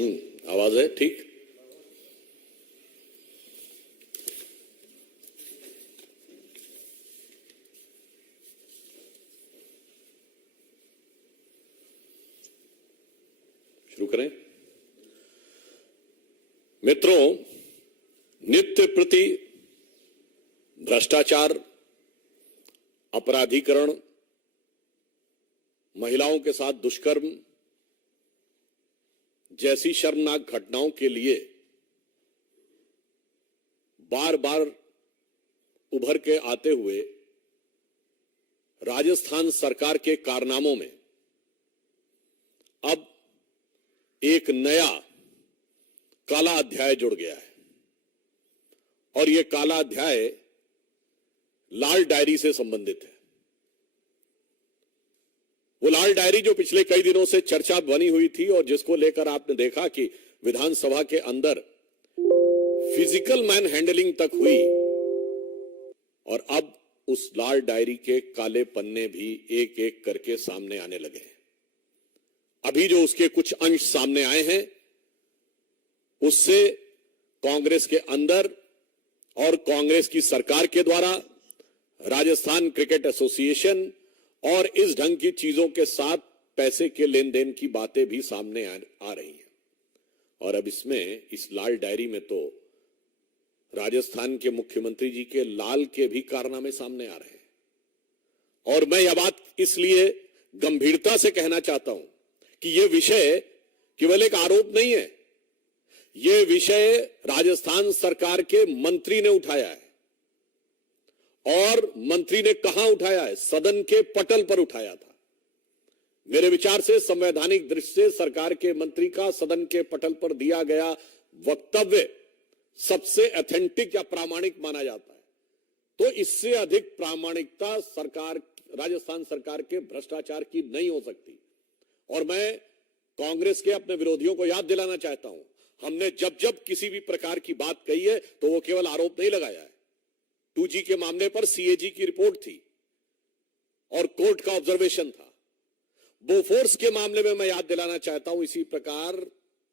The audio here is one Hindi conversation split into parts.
आवाज है ठीक। शुरू करें। मित्रों, नित्य प्रति भ्रष्टाचार, अपराधीकरण, महिलाओं के साथ दुष्कर्म जैसी शर्मनाक घटनाओं के लिए बार बार उभर के आते हुए राजस्थान सरकार के कारनामों में अब एक नया काला अध्याय जुड़ गया है। और यह काला अध्याय लाल डायरी से संबंधित है। वो लाल डायरी जो पिछले कई दिनों से चर्चा बनी हुई थी और जिसको लेकर आपने देखा कि विधानसभा के अंदर फिजिकल मैन हैंडलिंग तक हुई, और अब उस लाल डायरी के काले पन्ने भी एक एक करके सामने आने लगे हैं। अभी जो उसके कुछ अंश सामने आए हैं, उससे कांग्रेस के अंदर और कांग्रेस की सरकार के द्वारा राजस्थान क्रिकेट एसोसिएशन और इस ढंग की चीजों के साथ पैसे के लेन देन की बातें भी सामने आ रही हैं। और अब इसमें इस लाल डायरी में तो राजस्थान के मुख्यमंत्री जी के लाल के भी कारनामे सामने आ रहे हैं। और मैं यह बात इसलिए गंभीरता से कहना चाहता हूं कि यह विषय केवल एक आरोप नहीं है, यह विषय राजस्थान सरकार के मंत्री ने उठाया है। और मंत्री ने कहां उठाया है? सदन के पटल पर उठाया था। मेरे विचार से संवैधानिक दृष्टि से सरकार के मंत्री का सदन के पटल पर दिया गया वक्तव्य सबसे ऑथेंटिक या प्रामाणिक माना जाता है। तो इससे अधिक प्रामाणिकता सरकार, राजस्थान सरकार के भ्रष्टाचार की नहीं हो सकती। और मैं कांग्रेस के अपने विरोधियों को याद दिलाना चाहता हूं, हमने जब जब किसी भी प्रकार की बात कही है तो वो केवल आरोप नहीं लगाया है। 2G के मामले पर CAG की रिपोर्ट थी और कोर्ट का ऑब्जर्वेशन था। बोफोर्स के मामले में मैं याद दिलाना चाहता हूं, इसी प्रकार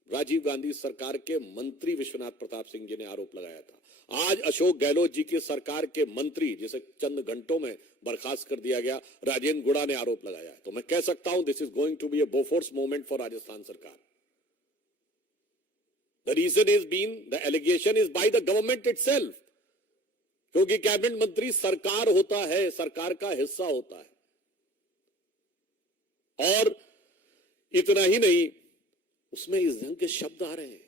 राजीव गांधी सरकार के मंत्री विश्वनाथ प्रताप सिंह जी ने आरोप लगाया था। आज अशोक गहलोत जी की सरकार के मंत्री, जिसे चंद घंटों में बर्खास्त कर दिया गया, राजेंद्र गुड़ा ने आरोप लगाया है। तो मैं कह सकता हूं this is going to be a Bofors movement for Rajasthan सरकार। The reason is been, the allegation is by the government itself, क्योंकि कैबिनेट मंत्री सरकार होता है, सरकार का हिस्सा होता है। और इतना ही नहीं, उसमें इस ढंग के शब्द आ रहे हैं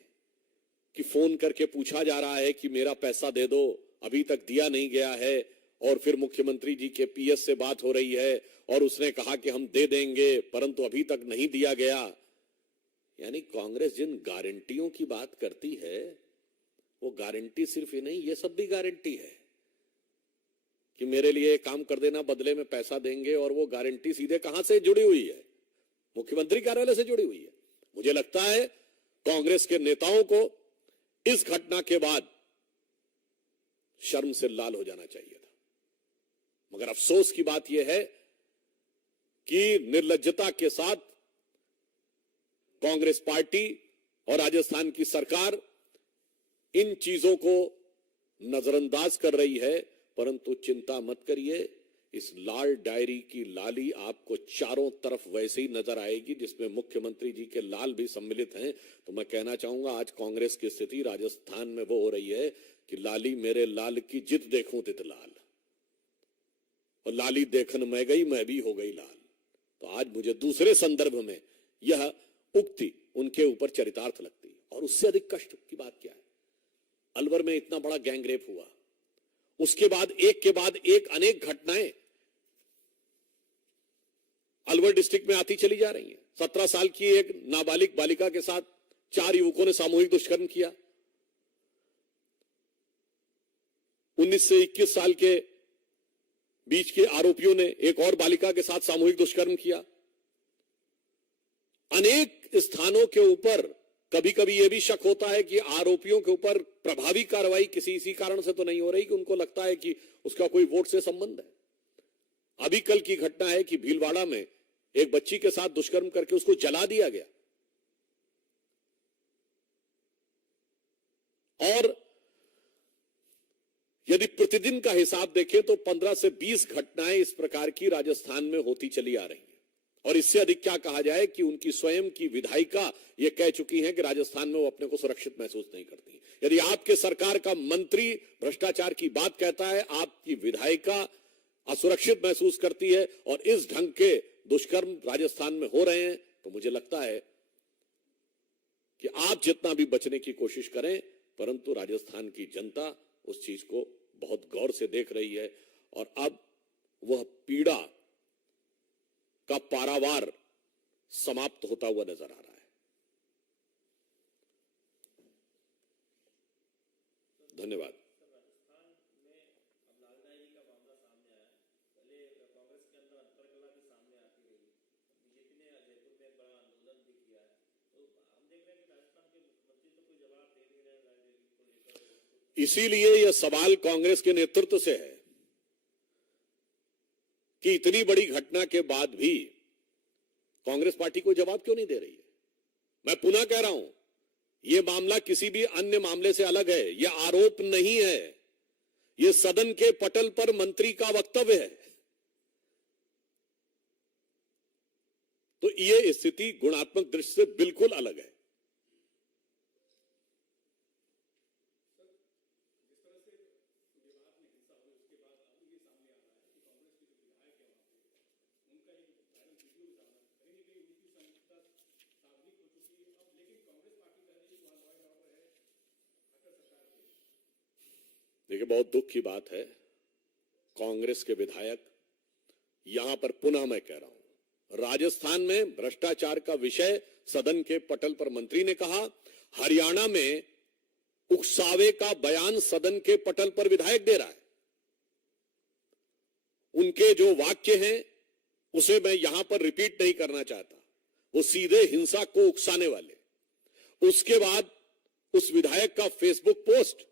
कि फोन करके पूछा जा रहा है कि मेरा पैसा दे दो, अभी तक दिया नहीं गया है। और फिर मुख्यमंत्री जी के PS से बात हो रही है और उसने कहा कि हम दे देंगे, परंतु अभी तक नहीं दिया गया। यानी कांग्रेस जिन गारंटियों की बात करती है, वो गारंटी सिर्फ ही नहीं, ये सब भी गारंटी है कि मेरे लिए काम कर देना, बदले में पैसा देंगे। और वो गारंटी सीधे कहां से जुड़ी हुई है? मुख्यमंत्री कार्यालय से जुड़ी हुई है। मुझे लगता है कांग्रेस के नेताओं को इस घटना के बाद शर्म से लाल हो जाना चाहिए था। मगर अफसोस की बात यह है कि निर्लज्जता के साथ कांग्रेस पार्टी और राजस्थान की सरकार इन चीजों को नजरअंदाज कर रही है। परंतु चिंता मत करिए, इस लाल डायरी की लाली आपको चारों तरफ वैसे ही नजर आएगी, जिसमें मुख्यमंत्री जी के लाल भी सम्मिलित हैं। तो मैं कहना चाहूंगा, आज कांग्रेस की स्थिति राजस्थान में वो हो रही है कि लाली मेरे लाल की जित देखूं तित लाल, और लाली देखन मैं गई, मैं भी हो गई लाल। तो आज मुझे दूसरे संदर्भ में यह उक्ति उनके ऊपर चरितार्थ लगती है। और उससे अधिक कष्ट की बात क्या है? अलवर में इतना बड़ा गैंगरेप हुआ, उसके बाद एक के बाद एक अनेक घटनाएं अलवर डिस्ट्रिक्ट में आती चली जा रही हैं। 17 साल की एक नाबालिग बालिका के साथ 4 युवकों ने सामूहिक दुष्कर्म किया। 19 से 21 साल के बीच के आरोपियों ने एक और बालिका के साथ सामूहिक दुष्कर्म किया। अनेक स्थानों के ऊपर कभी कभी यह भी शक होता है कि आरोपियों के ऊपर प्रभावी कार्रवाई किसी इसी कारण से तो नहीं हो रही कि उनको लगता है कि उसका कोई वोट से संबंध है। अभी कल की घटना है कि भीलवाड़ा में एक बच्ची के साथ दुष्कर्म करके उसको जला दिया गया। और यदि प्रतिदिन का हिसाब देखें तो 15 से 20 घटनाएं इस प्रकार की राजस्थान में होती चली आ रही हैं। और इससे अधिक क्या कहा जाए कि उनकी स्वयं की विधायिका ये कह चुकी हैं कि राजस्थान में वो अपने को सुरक्षित महसूस नहीं करती। यदि आपके सरकार का मंत्री भ्रष्टाचार की बात कहता है, आपकी विधायिका असुरक्षित महसूस करती है और इस ढंग के दुष्कर्म राजस्थान में हो रहे हैं, तो मुझे लगता है कि आप जितना भी बचने की कोशिश करें, परंतु राजस्थान की जनता उस चीज को बहुत गौर से देख रही है और अब वह पीड़ा का पारावार समाप्त होता हुआ नजर आ रहा है। धन्यवाद। इसीलिए यह सवाल कांग्रेस के नेतृत्व से है कि इतनी बड़ी घटना के बाद भी कांग्रेस पार्टी को जवाब क्यों नहीं दे रही है। मैं पुनः कह रहा हूं, यह मामला किसी भी अन्य मामले से अलग है। यह आरोप नहीं है, यह सदन के पटल पर मंत्री का वक्तव्य है। तो यह स्थिति गुणात्मक दृष्टि से बिल्कुल अलग है। देखिए, बहुत दुख की बात है, कांग्रेस के विधायक, यहां पर पुनः मैं कह रहा हूं, राजस्थान में भ्रष्टाचार का विषय सदन के पटल पर मंत्री ने कहा, हरियाणा में उकसावे का बयान सदन के पटल पर विधायक दे रहा है। उनके जो वाक्य हैं उसे मैं यहां पर रिपीट नहीं करना चाहता, वो सीधे हिंसा को उकसाने वाले। उसके बाद उस विधायक का फेसबुक पोस्ट,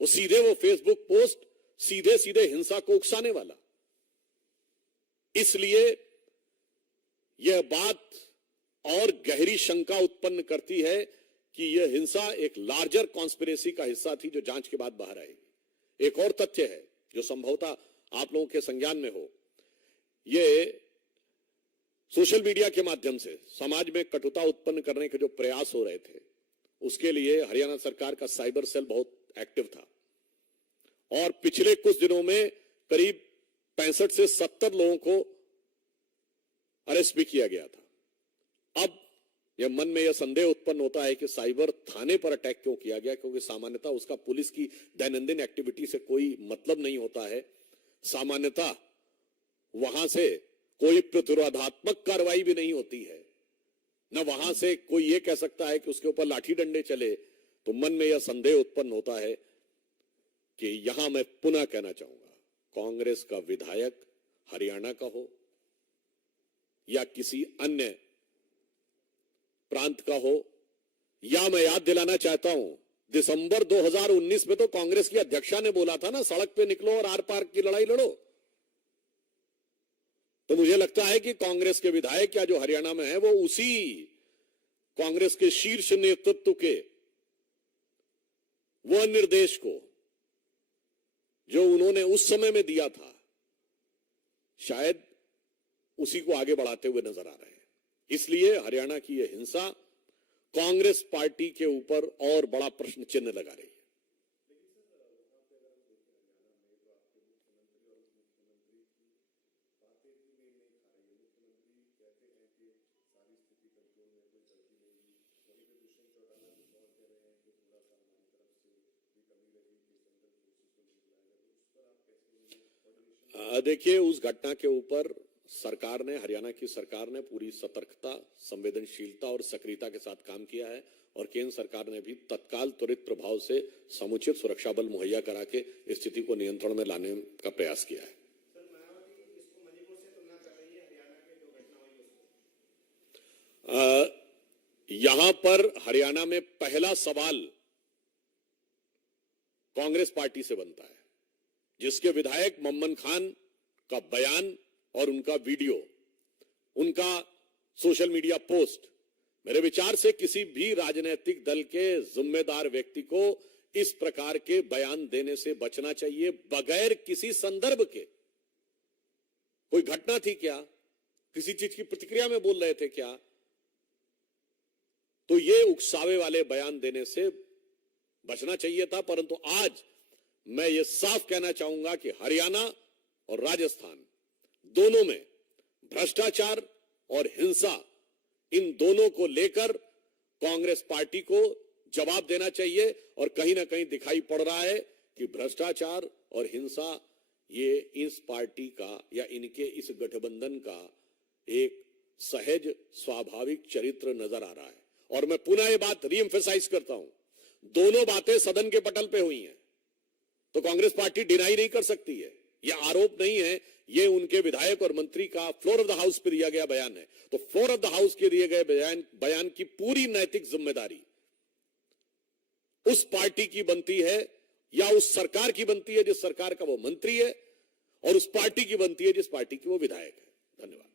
वो फेसबुक पोस्ट सीधे सीधे हिंसा को उकसाने वाला। इसलिए यह बात और गहरी शंका उत्पन्न करती है कि यह हिंसा एक लार्जर कॉन्स्पिरेसी का हिस्सा थी जो जांच के बाद बाहर आएगी। एक और तथ्य है जो संभवतः आप लोगों के संज्ञान में हो, यह सोशल मीडिया के माध्यम से समाज में कटुता उत्पन्न करने के जो प्रयास हो रहे थे, उसके लिए हरियाणा सरकार का साइबर सेल बहुत एक्टिव था और पिछले कुछ दिनों में करीब 65 से 70 लोगों को अरेस्ट भी किया गया था। अब यह मन में यह संदेह उत्पन्न होता है कि साइबर थाने पर अटैक क्यों किया गया, क्योंकि सामान्यतः उसका पुलिस की दैनंदिन एक्टिविटी से कोई मतलब नहीं होता है। सामान्यतः वहां से कोई प्रतिरोधात्मक कार्रवाई भी नहीं होती है, न वहां से कोई यह कह सकता है कि उसके ऊपर लाठी डंडे चले। तो मन में यह संदेह उत्पन्न होता है कि यहां मैं पुनः कहना चाहूंगा, कांग्रेस का विधायक हरियाणा का हो या किसी अन्य प्रांत का हो, या मैं याद दिलाना चाहता हूं, दिसंबर 2019 में तो कांग्रेस की अध्यक्षा ने बोला था ना, सड़क पे निकलो और आर पार की लड़ाई लड़ो। तो मुझे लगता है कि कांग्रेस के विधायक या जो हरियाणा में है वो उसी कांग्रेस के शीर्ष नेतृत्व के वह निर्देश को जो उन्होंने उस समय में दिया था, शायद उसी को आगे बढ़ाते हुए नजर आ रहे हैं। इसलिए हरियाणा की यह हिंसा कांग्रेस पार्टी के ऊपर और बड़ा प्रश्न चिन्ह लगा रही है। देखिए, उस घटना के ऊपर सरकार ने, हरियाणा की सरकार ने पूरी सतर्कता, संवेदनशीलता और सक्रियता के साथ काम किया है और केंद्र सरकार ने भी तत्काल त्वरित प्रभाव से समुचित सुरक्षा बल मुहैया करा के स्थिति को नियंत्रण में लाने का प्रयास किया है। यहां पर हरियाणा में पहला सवाल कांग्रेस पार्टी से बनता है, जिसके विधायक मोहम्मद खान का बयान और उनका वीडियो, उनका सोशल मीडिया पोस्ट मेरे विचार से किसी भी राजनीतिक दल के जिम्मेदार व्यक्ति को इस प्रकार के बयान देने से बचना चाहिए, बगैर किसी संदर्भ के। कोई घटना थी क्या, किसी चीज की प्रतिक्रिया में बोल रहे थे क्या, तो ये उकसावे वाले बयान देने से बचना चाहिए था। परंतु आज मैं ये साफ कहना चाहूंगा कि हरियाणा और राजस्थान दोनों में भ्रष्टाचार और हिंसा, इन दोनों को लेकर कांग्रेस पार्टी को जवाब देना चाहिए। और कहीं ना कहीं दिखाई पड़ रहा है कि भ्रष्टाचार और हिंसा ये इस पार्टी का या इनके इस गठबंधन का एक सहज स्वाभाविक चरित्र नजर आ रहा है। और मैं पुनः ये बात रीएम्फेसाइज करता हूं, दोनों बातें सदन के पटल पे हुई हैं, तो कांग्रेस पार्टी डिनाई नहीं कर सकती है। यह आरोप नहीं है, यह उनके विधायक और मंत्री का फ्लोर ऑफ द हाउस पे दिया गया बयान है। तो फ्लोर ऑफ द हाउस के दिए गए बयान की पूरी नैतिक जिम्मेदारी उस पार्टी की बनती है या उस सरकार की बनती है जिस सरकार का वो मंत्री है, और उस पार्टी की बनती है जिस पार्टी की वो विधायक है। धन्यवाद।